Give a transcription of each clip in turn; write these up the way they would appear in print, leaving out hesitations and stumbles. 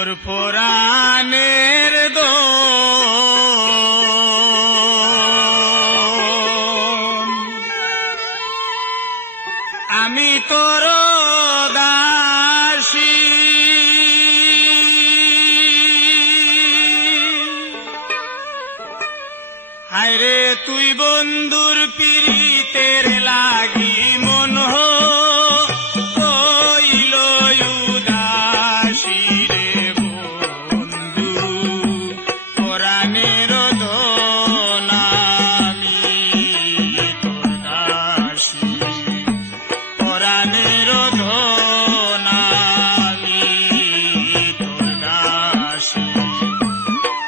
মোর পরাণের দোন আমি তোর দাসী হায়রে তুই বন্ধুর পীড়িতের লাগি মন হইল উদাসী রে বন্ধু পরাণের ধন আমি তোর দাসী পরাণের ধন আমি তোর দাসী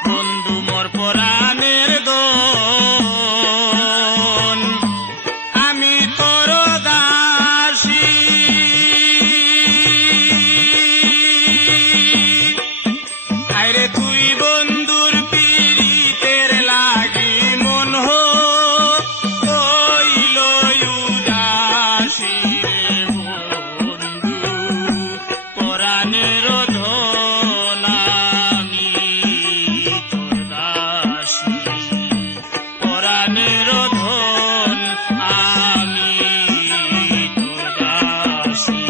বন্ধু মোর পরাণের ধন আমি তোর দাসী আরে তুই বন্ধুর পীড়িতের লাগি মন হইল উদাসী রে বন্ধু পরাণের ধন আমি তোর দাসী পরাণের ধন আমি তোর দাসী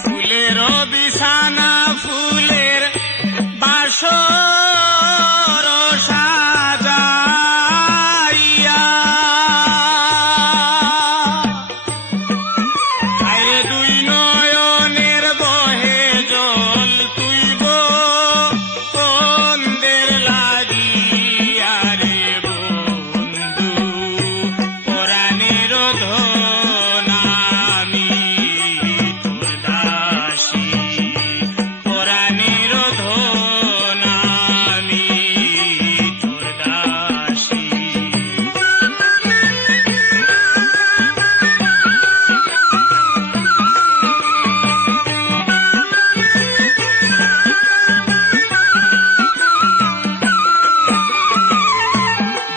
ফুলের বিছানা ফুলের বাসর সাজাইয়া আরে দুই নয়নের বহে জল তুই বন্দের লাগিয়া রে বন্ধু পরাণের ধন আমি তোর দাসী পরাণের ধন আমি তোর দাসী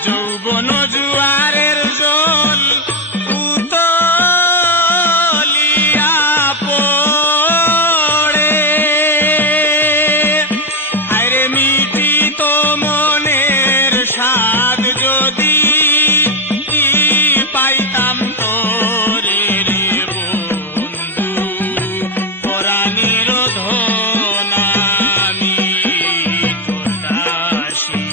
যৌবন জুয়ারের জল উতলিয়া পড়ে আরে মিটিত মনের স্বাদ যদি পাইতাম তোরে রে বন্ধু পরাণের ধন আমি তোর দাসী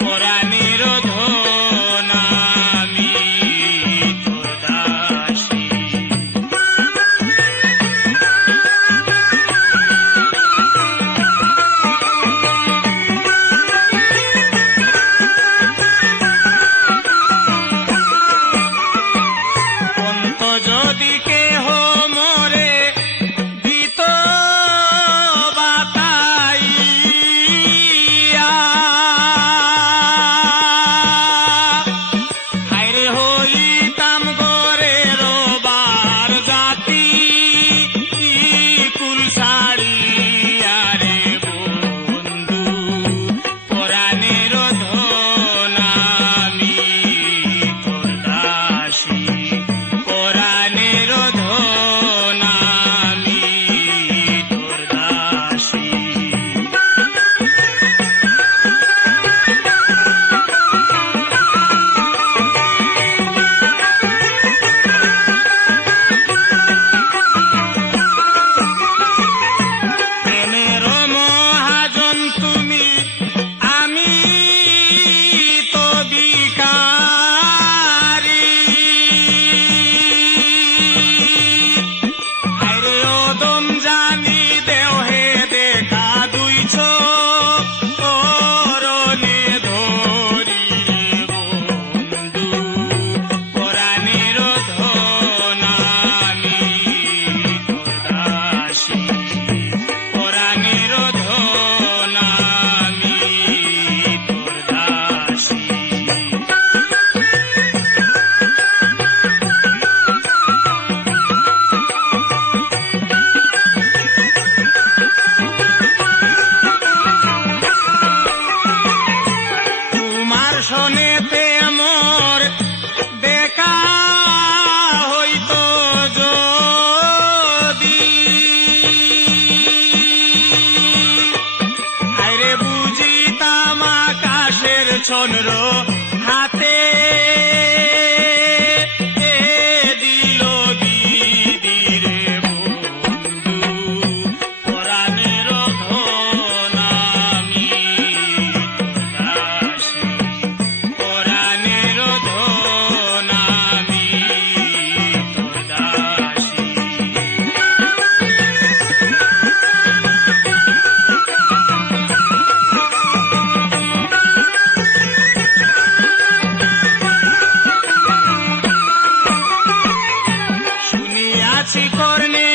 পরাণের ধন আমি তোর দাসী অন্ত যদি কেহ মোরে দিত বাতাইয়া হায়রে হইতাম গোরের বার জাতি কুল সাড়িয়া রে বন্ধু পরাণের ধন আমি তোর দাসী পরাণের ধন আমি তোর দাসী সোনরো হাতে দিল দিদিরে বন্ধু পরাণের ধন আমি দাসী পরাণের ধন আমি দাসী। শুনিয়াছি কর্ণে